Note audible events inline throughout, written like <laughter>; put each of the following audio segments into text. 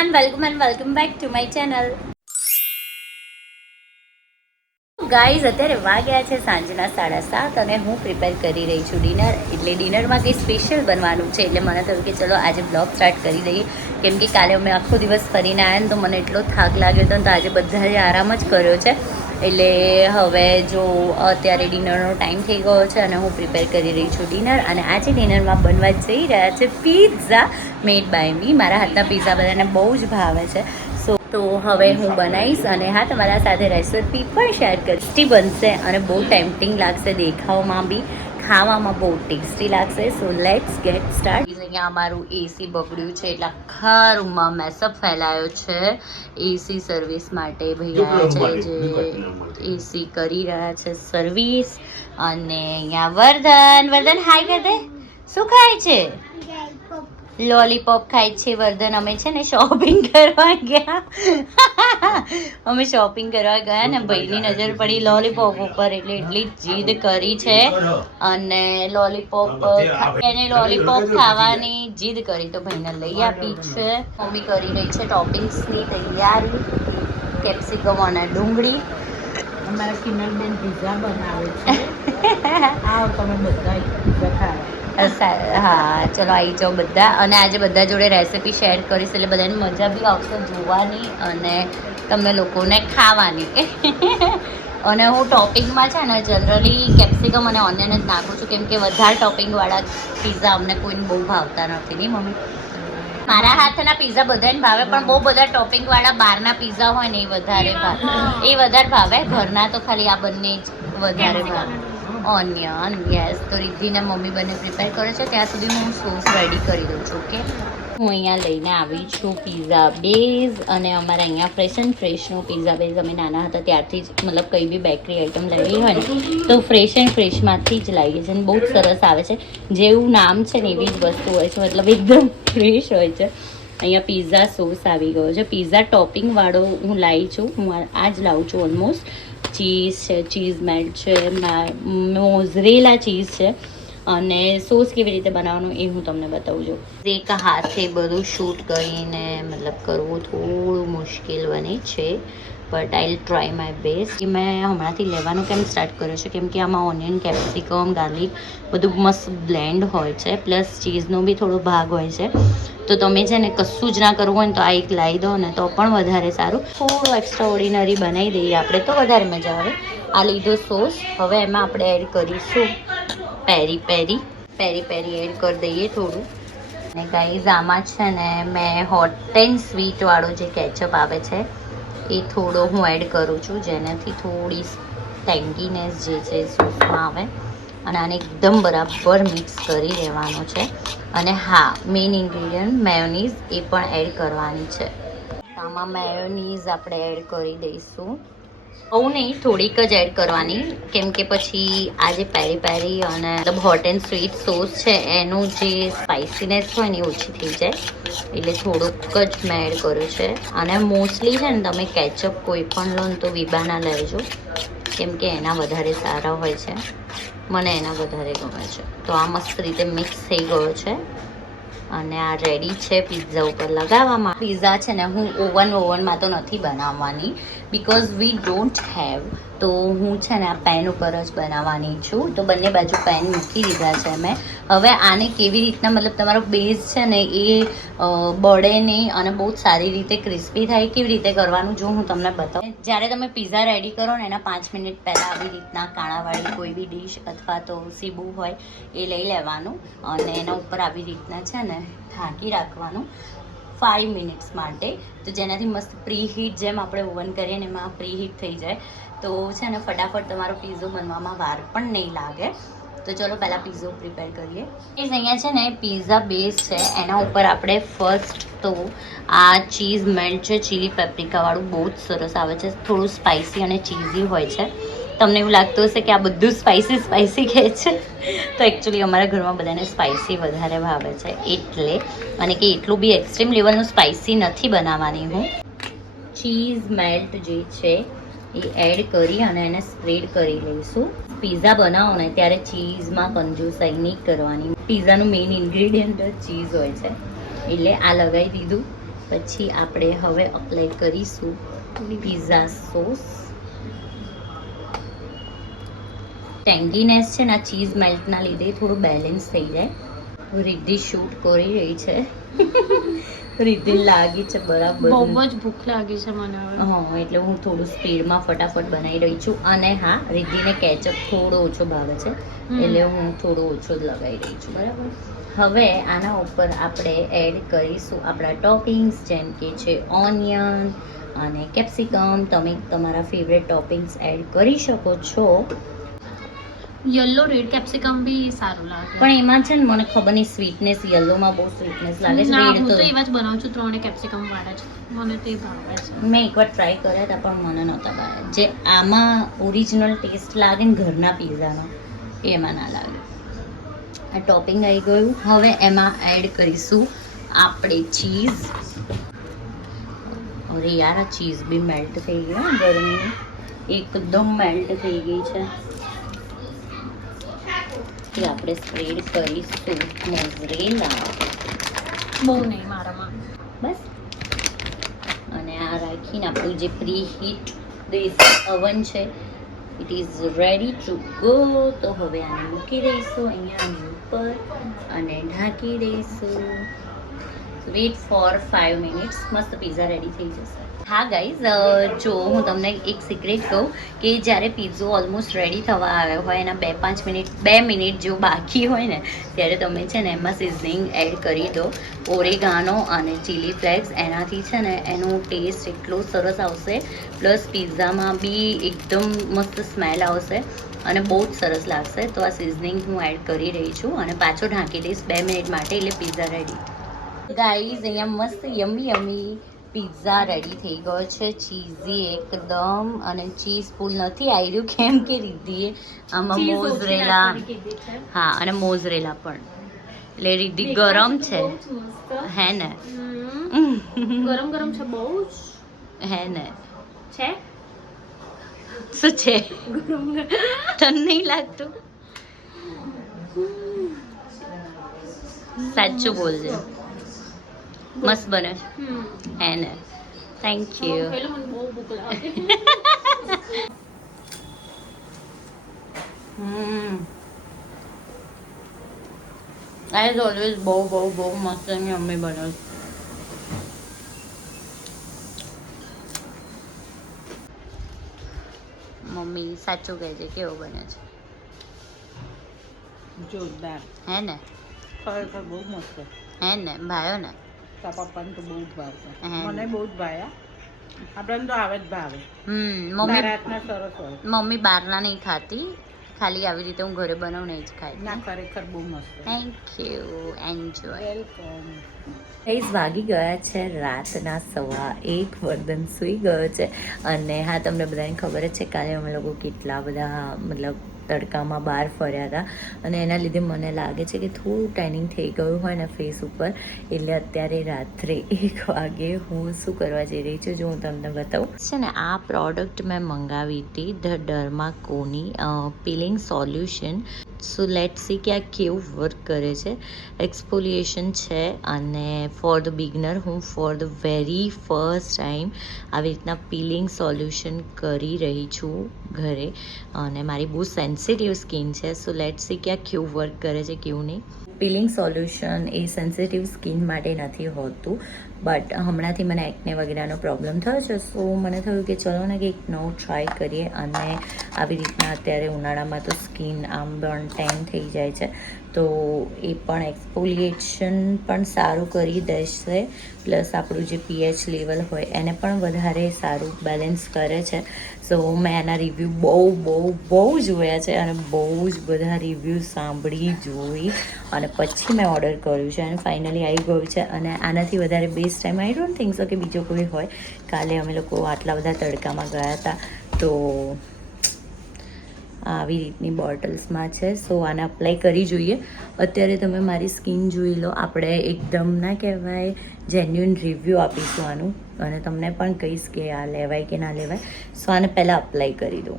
Everyone welcome and welcome back to my channel guys અત્યારે વાગ્યા છે સાંજના સાડા સાત અને હું પ્રિપેર કરી રહી છું ડિનર એટલે ડિનરમાં કંઈ સ્પેશિયલ બનવાનું છે? એટલે મને થયું કે ચલો આજે બ્લોગ સ્ટાર્ટ કરી દઈએ. કેમ કે કાલે અમે આખો દિવસ ફરીને આવ્યા ને તો મને એટલો થાક લાગ્યો હતો તો આજે બધાએ આરામ જ કર્યો છે. એટલે હવે જો અત્યારે ડિનરનો ટાઈમ થઈ ગયો છે અને હું પ્રિપેર કરી રહી છું ડિનર અને આજે ડિનરમાં બનવા જઈ રહ્યા છે પીઝા મેડ બાય મી. મારા હાથના પિઝા બધાને બહુ જ ભાવે છે. સો, તો હવે હું બનાવીશ અને હા, તમારા સાથે રેસિપી પણ શેર કરીશ. બનશે અને બહુ ટેમ્પટિંગ લાગશે દેખાવમાં બી. ખાવામાં બહુ ટેસ્ટી લાગશે. સો લેટ્સ ગેટ સ્ટાર્ટ અહીંયા અમારું એસી બગડ્યું છે. એટલે આખા રૂમમાં મેસઅપ ફેલાયો છે. એસી સર્વિસ માટે ભૈયા છે જે એસી કરી રહ્યા છે સર્વિસ અને અહીંયા વર્ધન વર્ધન હાય કર દે શું ખાય છે? લોલીપોપ ખાય છે વર્ધન અમે છે ને શોપિંગ કરવા ગયા. અમે શોપિંગ કરવા ગયા ને ભાઈની નજર પડી લોલીપોપ ઉપર એટલે એટલી જીદ કરી છે. અને લોલીપોપ એને લોલીપોપ ખાવાની જીદ કરી તો ભાઈને લઈ આપી છે. મમ્મી કરી રહી છે ટોપિંગ્સની તૈયારી. કેપ્સિકમ અને ડુંગળી. અમારા કિનલબેન પીઝા બનાવે છે. <laughs> આવો તમે બધા પીઝા ખાવા હા, ચલો આવી જાઓ બધા. અને આજે બધા જોડે રેસીપી શેર કરીશ, એટલે બધાને મજા બી આવશે જોવાની અને તમને લોકોને ખાવાની. <laughs> અને હું ટોપિંગમાં છે ને જનરલી કેપ્સિકમ અને ઓનિયન જ નાખું છું, કેમ કે વધારે ટોપિંગવાળા પીઝા અમને કોઈને બહુ ભાવતા નથી, નહીં, મમ્મી? મારા હાથના પીઝા બધાને ભાવે, પણ બહુ બધા ટોપિંગવાળા બહારના પીઝા હોય ને, એ વધારે ભાવે. એ વધારે ભાવે, ઘરના તો ખાલી આ બંને જ વધારે ભાવે. ઓનિયન યસ તો રિદ્ધિના મમ્મી બંને પ્રિપેર કરે છે. ત્યાં સુધી હું સોસ રેડી કરી દઉં છું ઓકે હું અહીંયા લઈને આવી છું પીઝા બેઝ અને અમારા અહીંયા ફ્રેશ એન્ડ ફ્રેશનું પીઝા બેઝ અમે નાના હતા ત્યારથી જ, મતલબ કંઈ બી બેકરી આઈટમ લેવી હોય ને, તો ફ્રેશ એન્ડ ફ્રેશમાંથી જ લાવીએ છીએ. અને બહુ જ સરસ આવે છે. જેવું નામ છે ને એવી જ વસ્તુ હોય છે. મતલબ એકદમ ફ્રેશ હોય છે. અહીંયા પીઝા સોસ આવી ગયો છે. પીઝા ટોપિંગવાળો હું લાવી છું. હું આ જ લાવું છું ઓલમોસ્ટ ચીઝ છે, ચીઝ મેલ્ટ છે મોઝરેલા ચીઝ છે અને સોસ કેવી રીતે બનાવવાનું એ હું તમને બતાવું છું. એક હાથે બધું શૂટ કરીને મતલબ કરવું થોડું મુશ્કેલ બને છે but I try my best મેં હમણાંથી લેવાનું કેમ સ્ટાર્ટ કર્યું છે? કેમ કે આમાં ઓનિયન કેપ્સિકમ ગાર્લિક બધું મસ્ત બ્લેન્ડ હોય છે પ્લસ ચીઝનો બી થોડો ભાગ હોય છે. તો તમે છે ને કશું જ ના કરવું હોય ને તો આ એક લાવી દો ને તો પણ વધારે સારું. થોડું એક્સ્ટ્રા ઓર્ડિનરી બનાવી દઈએ આપણે તો વધારે મજા આવે. આ લીધો સોસ હવે એમાં આપણે એડ કરીશું પેરી પેરી પેરી પેરી એડ કરી દઈએ થોડું. અને ગાઈઝ આમાં છે ને મેં હોટ એન્ડ સ્વીટવાળો જે કેચઅપ આવે છે, એ થોડો હું એડ કરું છું, જેનાથી થોડી ટેંગીનેસ જે છે સોસમાં આવે. અને આને એકદમ બરાબર મિક્સ કરી લેવાનું છે. અને હા મેઇન ઇન્ગ્રીડિયન્ટ મેયોનીઝ એ પણ એડ કરવાની છે. આમાં મેયોનીઝ આપણે એડ કરી દઈશું. બહુ નહીં થોડીક જ એડ કરવાની, કેમ કે પછી આ જે પેરી પેરી અને મતલબ હોટ એન્ડ સ્વીટ સોસ છે, એનું જે સ્પાઇસીનેસ હોય ને એ ઓછી થઈ જાય. એટલે થોડુંક જ મેં એડ કર્યું છે. અને મોસ્ટલી છે ને તમે કેચઅપ કોઈ પણ લો તો વિબાના લેજો, કેમ કે એના વધારે સારા હોય છે. મને એના વધારે ગમે છે. તો આ મસ્ત રીતે મિક્સ થઈ ગયો છે. અને આ રેડી છે પિઝા ઉપર લગાવવામાં. પિઝા છે ને હું ઓવન ઓવનમાં તો નથી બનાવવાની. બિકોઝ વી ડોન્ટ હેવ તો હું છે ને આ પેન ઉપર જ બનાવવાની છું. તો બંને બાજુ પેન મૂકી દીધા છે મેં. હવે આને કેવી રીતના મતલબ તમારો બેઝ છે ને એ બળે નહીં અને બહુ સારી રીતે ક્રિસ્પી થાય કેવી રીતે કરવાનું જો હું તમને બતાવું. જ્યારે તમે પિઝા રેડી કરો ને એના પાંચ મિનિટ પહેલાં આવી રીતના કાણાવાળી કોઈ બી ડીશ અથવા તો સીબુ હોય એ લઈ લેવાનું અને એના ઉપર આવી રીતના છે ને ઢાંકી રાખવાનું ફાઇવ મિનિટ્સ માટે. તો જેનાથી મસ્ત પ્રી હીટ જેમ આપણે ઓવન કરીએ ને એમાં પ્રી હીટ થઈ જાય. તો છે ને ફટાફટ તમારો પીઝો બનવામાં વાર પણ નહીં લાગે. તો ચલો પહેલાં પીઝો પ્રિપેર કરીએ. એ અહીંયા છે ને પીઝા બેઝ છે. એના ઉપર આપણે ફર્સ્ટ તો આ ચીઝ મેલ્ટ છે ચીલી પેપ્રિકાવાળું બહુ જ સરસ આવે છે. થોડું સ્પાઇસી અને ચીઝી હોય છે. તમને એવું લાગતું હશે કે આ બધું સ્પાઇસી સ્પાઇસી કહે છે? તો એકચ્યુઅલી અમારા ઘરમાં બધાને સ્પાઇસી વધારે ભાવે છે. એટલે અને કે એટલું બી એક્સ્ટ્રીમ લેવલનું સ્પાઇસી નથી બનાવવાની હું. ચીઝ મેલ્ટ જે છે એ એડ કરી અને એને સ્પ્રેડ કરી લઈશું. પીઝા બનાવો ને ત્યારે ચીઝમાં કંજુસાઈ નહીં કરવાની. પીઝાનું મેઇન ઇન્ગ્રીડિયન્ટ જ ચીઝ હોય છે. એટલે આ લગાવી દીધું. પછી આપણે હવે અપ્લાય કરીશું પીઝા સોસ ટેન્ગીનેસ છે ને આ ચીઝ મેલ્ટના લીધે થોડું બેલેન્સ થઈ જાય. રિદ્ધિ શૂટ કરી રહી છે. <laughs> રિદ્ધિ લાગી છે બરાબર. બહુ જ ભૂખ લાગી છે મને હવે. હા એટલે હું થોડું સ્પીડમાં ફટાફટ બનાવી રહી છું. અને હા રિદ્ધિને કેચઅપ થોડો ઓછો ભાવે છે. એટલે હું થોડો ઓછો જ લગાવી રહી છું. બરાબર? હવે આના ઉપર આપણે એડ કરીશું આપણા ટોપિંગ્સ જેમ કે છે ઓનિયન અને કેપ્સિકમ તમે તમારા ફેવરેટ ટોપિંગ્સ એડ કરી શકો છો. યલો રેડ કેપ્સિકમ બી સારું લાગે. પણ એમાં છે ને મને ખબર નહીં સ્વીટનેસ યલોમાં બહુ સ્વીટનેસ લાગે છે રેડ તો એવા જ બનાવું છું ત્રણે કેપ્સિકમ વાળા જ. મને તે ભાવે છે. મેં એકવાર ટ્રાય કર્યા હતા પણ મને નહોતા ભાવ્યા. જે આમાં ઓરિજિનલ ટેસ્ટ લાગે ને ઘરના પીઝાનો એમાં ના લાગે. આ ટોપિંગ આવી ગયું. હવે એમાં એડ કરીશું આપણે ચીઝ અરે યાર આ ચીઝ બી મેલ્ટ થઈ ગઈ ગરમી એકદમ મેલ્ટ થઈ ગઈ છે. એ આપણે સ્પ્રેડ કરીશું મોઝરેલા બહુ નહીં મારામાં. બસ. અને આ રાખીને આપણું જે પ્રી હીટ દેશી અવન છે it is ready to go તો હવે આને મૂકી દઈશું અહીંયા ઉપર અને ઢાંકી દઈશું. વેટ ફોર ફાઇવ મિનિટ્સ મસ્ત પીઝા રેડી થઈ જશે. હા ગાઈઝ જો હું તમને એક સિક્રેટ કહું કે જ્યારે પિઝ્ઝો ઓલમોસ્ટ રેડી થવા આવ્યો હોય, એના બે પાંચ મિનિટ, બે મિનિટ જો બાકી હોય ને, ત્યારે તમે છે ને એમાં સિઝનિંગ એડ કરી દો. ઓરેગાનો અને ચીલી ફ્લેક્સ એનાથી છે ને એનો ટેસ્ટ એટલો સરસ આવશે. પ્લસ પિઝામાં બી એકદમ મસ્ત સ્મેલ આવશે અને બહુ જ સરસ લાગશે. તો આ સિઝનિંગ હું એડ કરી રહી છું અને પાછો ઢાંકી દઈશ બે મિનિટ માટે એટલે પીઝા રેડી ગાઈઝ અહીંયા મસ્ત યમી યમી પિઝા રેડી થઈ ગયો છે. ચીઝી એકદમ અને ચીઝ ફૂલ નથી આવ્યું કેમ કે રીધીએ આમાં મોઝરેલા. હા અને મોઝરેલા પણ. એટલે રીધી ગરમ છે. હે ને? ગરમ ગરમ છે બહુ જ. હે ને? છે? શું છે? ઠંડ ગરમ. તને નહીં લાગતું? સાચું બોલજે. મસ્ત બને છે. હમ. હે થેન્ક યુ એઝ ઓલવેઝ બહુ બહુ બહુ મસ્ત એની મમ્મી બને છે. મમ્મી સાચું કહે છે કેવો બને છે. જોરદાર. હે ને? ખરેખર બહુ મસ્ત. હે ને? ભાયો ને? તારા પપ્પાને તો બહુ જ ભાવતા. મને બહુ જ ભાયા આપણને તો આવે જ ભાવે. મમ્મી રાતના સરસ હોય. મમ્મી બહારના નહીં ખાતી. ખાલી આવી રીતે હું ઘરે બનાવું નહીં જ ખાય ના ખરેખર બહુ મસ્ત thank you enjoy welcome guys વાગી ગયા છે રાતના સવા એક. વર્ધન સૂઈ ગયો છે. અને હા તમને બધાને ખબર જ છે કાલે અમે લોકો કેટલા બધા મતલબ તડકામાં બહાર ફર્યા હતા. અને એના લીધે મને લાગે છે કે થોડું ટેનિંગ થઈ ગયું હોય ને ફેસ ઉપર, એટલે અત્યારે રાત્રે એક વાગે હું શું કરવા જઈ રહી છું જો હું તમને બતાવું. છે ને, આ પ્રોડક્ટ મેં મંગાવી હતી the ડર્માકોની peeling solution so let see કે આ કેવું વર્ક કરે છે. એક્સપોલિએશન છે અને ફોર ધ બિગનર હું for the very first time આવી રીતના પીલિંગ સોલ્યુશન કરી રહી છું. ઘરે. અને મારી બહુ સેન્સિટિવ સ્કિન છે સો લેટ સી કે આ કેવું વર્ક કરે છે કેવું નહીં. પીલિંગ સોલ્યુશન એ સેન્સિટિવ સ્કિન માટે નથી હોતું બટ હમણાંથી મને એકને વગેરેનો પ્રોબ્લેમ થયો છે સો મને થયું કે ચલો ને કંઈક નવું ટ્રાય કરીએ, અને આવી રીતના અત્યારે ઉનાળામાં તો સ્કિન આમ પણ ટેન થઈ જાય છે, તો એ પણ એક્સપોલિએશન પણ સારું કરી દેશે પ્લસ આપણું જે પીએચ લેવલ હોય એને પણ વધારે સારું બેલેન્સ કરે છે સો મેં એના રિવ્યૂ બહુ બહુ બહુ જોયા છે અને બહુ જ બધા રિવ્યૂ સાંભળી, જોઈ અને પછી મેં ઓર્ડર કર્યું છે અને ફાઇનલી આવી ગયું છે અને આનાથી વધારે best time I don't think so કે બીજો કોઈ હોય. કાલે અમે લોકો આટલા બધા તડકામાં ગયા હતા, તો આવી રીતની બોટલ્સમાં છે, સો આને અપ્લાય કરી જોઈએ. અત્યારે તમે મારી સ્કિન જોઈ લો, આપણે એકદમ ના કહેવાય જેન્યુન રિવ્યૂ આપીશું આનું. અને તમને પણ કહીશ કે આ લેવાય કે ના લેવાય. સો આને પહેલાં અપ્લાય કરી દઉં.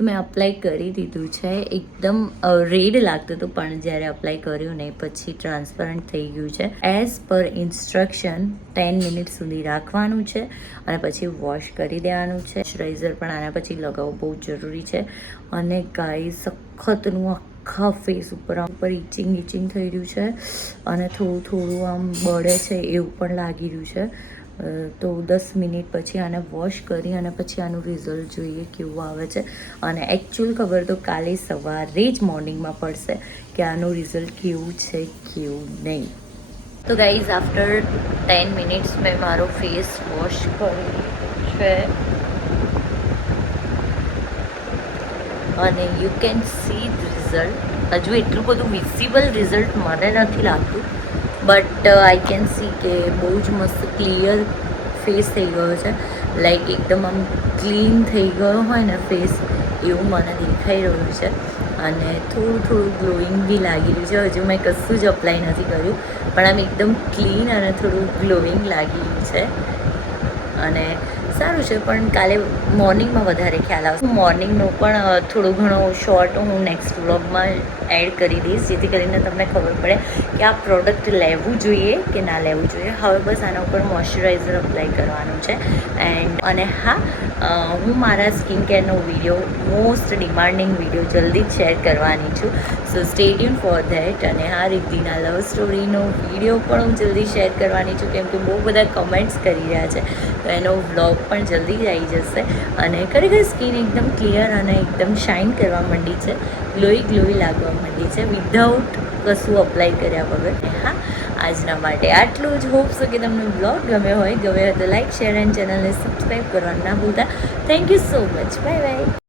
મેં અપ્લાય કરી દીધું છે. એકદમ રેડ લાગતું હતું, પણ જ્યારે અપ્લાય કર્યું ને પછી ટ્રાન્સપરન્ટ થઈ ગયું છે. As per instruction ten minute સુધી રાખવાનું છે અને પછી વોશ કરી દેવાનું છે. મોઇશ્ચરાઇઝર પણ આના પછી લગાવવું બહુ જરૂરી છે. અને ગાય સખતનું આખા ફેસ ઉપર આમ ઉપર ઇચિંગ ઇચિંગ થઈ રહ્યું છે. અને થોડું થોડું આમ બળે છે એવું પણ લાગી રહ્યું છે. તો દસ મિનિટ પછી આને વોશ કરી અને પછી આનું રિઝલ્ટ જોઈએ કેવું આવે છે. અને એકચ્યુઅલ ખબર તો કાલે સવારે જ મોર્નિંગમાં પડશે કે આનું રિઝલ્ટ કેવું છે, કેવું નહીં. તો ગાઈઝ આફ્ટર ટેન મિનિટ્સ મેં મારો ફેસ વોશ કર્યું છે. અને યુ કેન સી રિઝલ્ટ હજુ એટલું બધું વિઝિબલ રિઝલ્ટ મને નથી લાગતું. બટ આઈ કેન સી કે બહુ જ મસ્ત ક્લિયર ફેસ થઈ ગયો છે. લાઈક એકદમ આમ ક્લીન થઈ ગયો હોય ને ફેસ એવું મને દેખાઈ રહ્યું છે. અને થોડું થોડું ગ્લોઈંગ બી લાગી રહ્યું છે. હજુ મેં કશું જ અપ્લાય નથી કર્યું. પણ આમ એકદમ ક્લીન અને થોડું ગ્લોઈંગ લાગી રહ્યું છે. અને સારું છે, પણ કાલે મોર્નિંગમાં વધારે ખ્યાલ આવશે. મોર્નિંગનો પણ થોડું ઘણો શોર્ટ હું નેક્સ્ટ વ્લોગમાં એડ કરી દઈશ, જેથી કરીને તમને ખબર પડે કે આ પ્રોડક્ટ લેવું જોઈએ કે ના લેવું જોઈએ. હવે બસ આના ઉપર મોઇશ્ચરાઇઝર અપ્લાય કરવાનું છે. એન્ડ અને હા હું મારા સ્કિન કેરનો વીડિયો મોસ્ટ ડિમાન્ડિંગ વીડિયો જલ્દી જ શેર કરવાની છું. સો સ્ટેડિયમ ફોર ધેટ અને હા, રિદ્ધિના લવ સ્ટોરીનો વીડિયો પણ હું જલ્દી શેર કરવાની છું, કેમ કે બહુ બધા કમેન્ટ્સ કરી રહ્યા છે. તો એનો વ્લોગ પણ જલ્દી આવી જશે. અને ખરેખર સ્કિન એકદમ ક્લિયર અને એકદમ શાઇન કરવા માંડી છે. ગ્લોઈ ગ્લોઈ લાગવા માંડી છે વિધાઉટ કશું અપ્લાય કર્યા વગર. હા, આજના માટે આટલું જ. હોપ છો કે તમને બ્લોગ ગમે હોય ગમે હોય તો લાઈક શેર એન્ડ ચેનલને સબસ્ક્રાઈબ કરવાનું ના ભૂલતા. Thank you so much bye bye